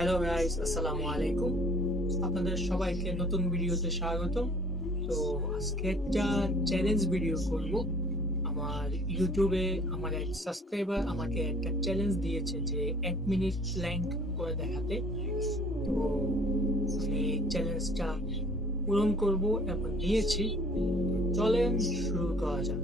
Hello guys, আসসালামু আলাইকুম। আপনাদের সবাইকে নতুন ভিডিওতে স্বাগত। তো আজকে একটা চ্যালেঞ্জ ভিডিও করব। আমার ইউটিউবে আমার এক সাবস্ক্রাইবার আমাকে একটা চ্যালেঞ্জ দিয়েছে যে 1 মিনিট প্ল্যাঙ্ক করে দেখাতে। তো আমি চ্যালেঞ্জটা পূরণ করব এবং নিয়েছি। চলেন শুরু করা যাক।